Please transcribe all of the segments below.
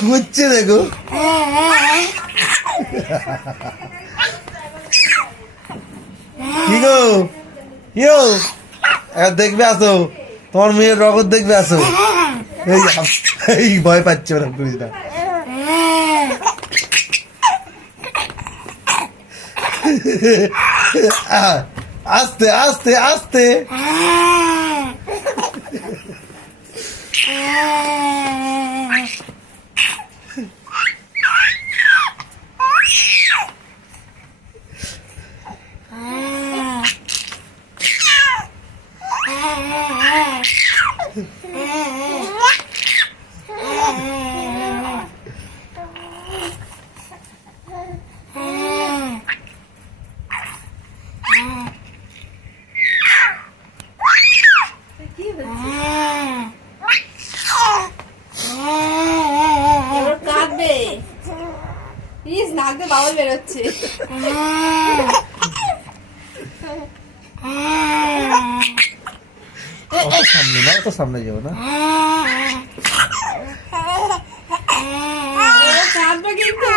ঘুরছে দেখো। কি গো ইয়ো দেখবে আসো, তোমার মেয়ের রগত দেখবে আসো। এই ভয় পাচ্ছে ওরা করিস না। আস্তে আস্তে আস্তে। বাউল বেরোচ্ছে। সামনে না, তো সামনে যাবো না। কাঁদবে কিন্তু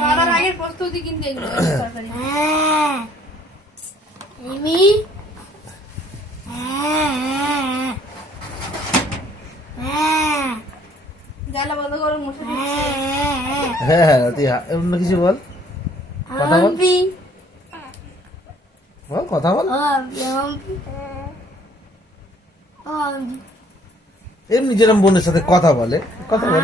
খাওয়ার আগের প্রস্তুতি কিন্তু এগুলো তরকারি। জ্বালা বন্ধ করো, মশা দিচ্ছে। হ্যাঁ তুই অন্য কিছু বল, কথা বল, বল কথা বল। এমনি যেরকম বোনের সাথে কথা বলে, কথা বল।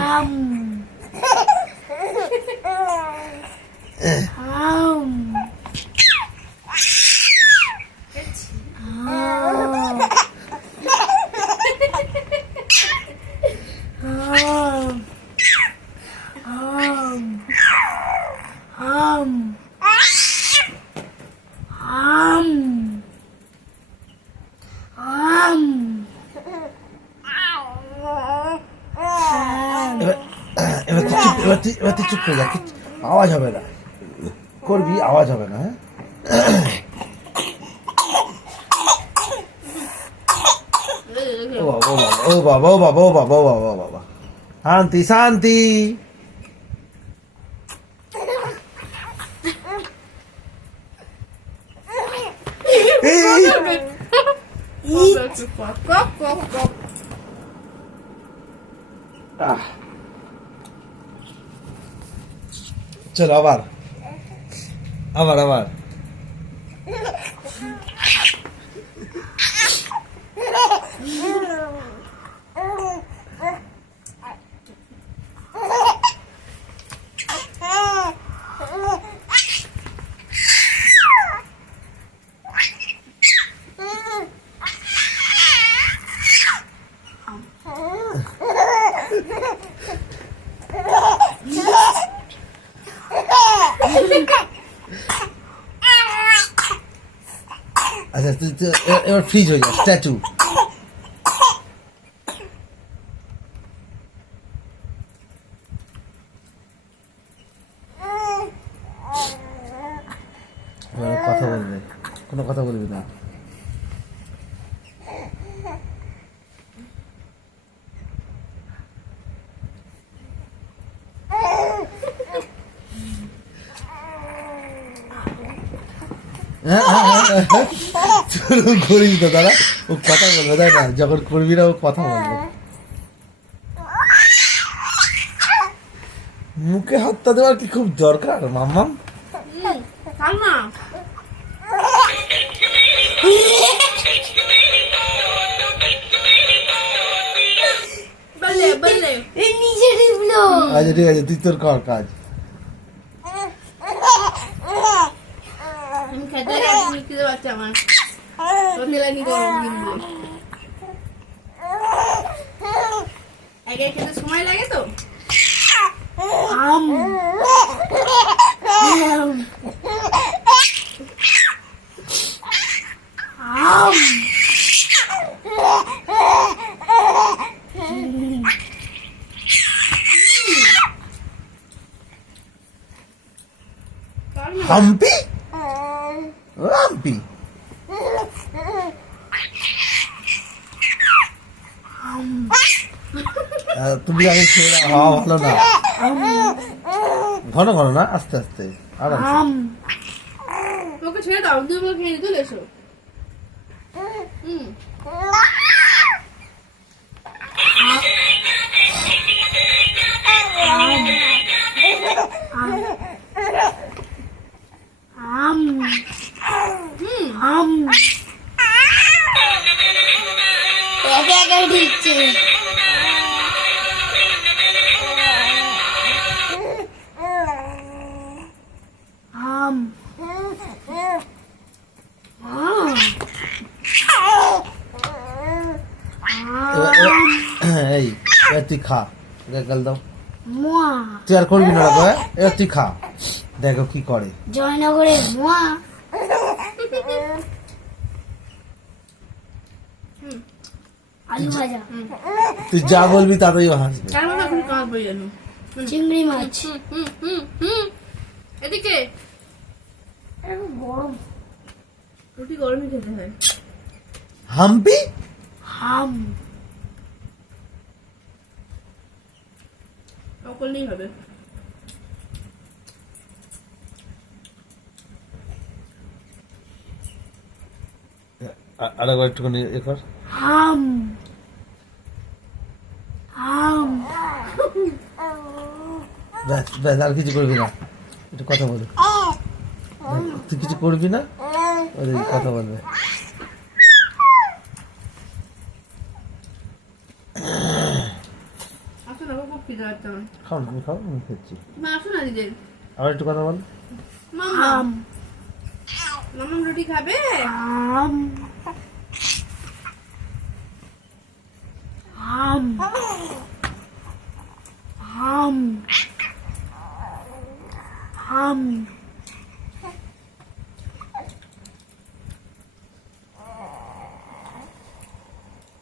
এবার তুই চুপ করে যা, আওয়াজ হবে না করবি, আওয়াজ হবে না। হ্যাঁ ও বাবা ও বাবা ও বাবা ও বাবা ও বাবা, শান্তি শান্তি। চলো আবার আবার আবার। আচ্ছা তুই এবার ফ্রিজ হয়ে যা, স্ট্যাচু। কথা বলবে, কোনো কথা বলবি না। করিস না দাদা, ও কথা বলবে তাই না, যখন করবি না ও কথা বলবে। মুখে হাতটা দেওয়ার কি খুব দরকার মাম্মাম? আচ্ছা ঠিক আছে, তুই তোর কর কাজ। সময় লাগে তো। হাম্পি হাম্পি তুমি আগে খেয়ে নাও, হাওয়া ভালো না, ঘন ঘন না, আস্তে আস্তে আরাম। ওকে ছেড়ে দাও, তুমি ওকে খেয়ে চলে এসো। হুম একে একে দিচ্ছে এই এবার তুই খা, গাল দাও, তুই আর করবি না, এবার তুই খা, দেখো কি করে। জয়নগরে আলু ভাজা, তুই যা বলবি তাতেই হাসবে। কেন না তুমি কাঁদবে জানো? চিংড়ি মাছ, এদিকে গরম রুটি গরমই খেতে হয়। হাম্পি হাম করলেই হবে। আরেকবার একটুখানি এ কর। হাম হাম ব্যাস ব্যাস, আর কিছু করবি না, একটু কথা বলবে, তুই কিছু করবি না, ওদের কথা বলবে। আসো না, খুব খিদে পাচ্ছে আমার। খাও না, আমি খাও, আমি খেয়েছি। মা আসো না দিদি। আবার একটু কথা বল। মামা মামা রুটি খাবে? হাম হাম হাম হাম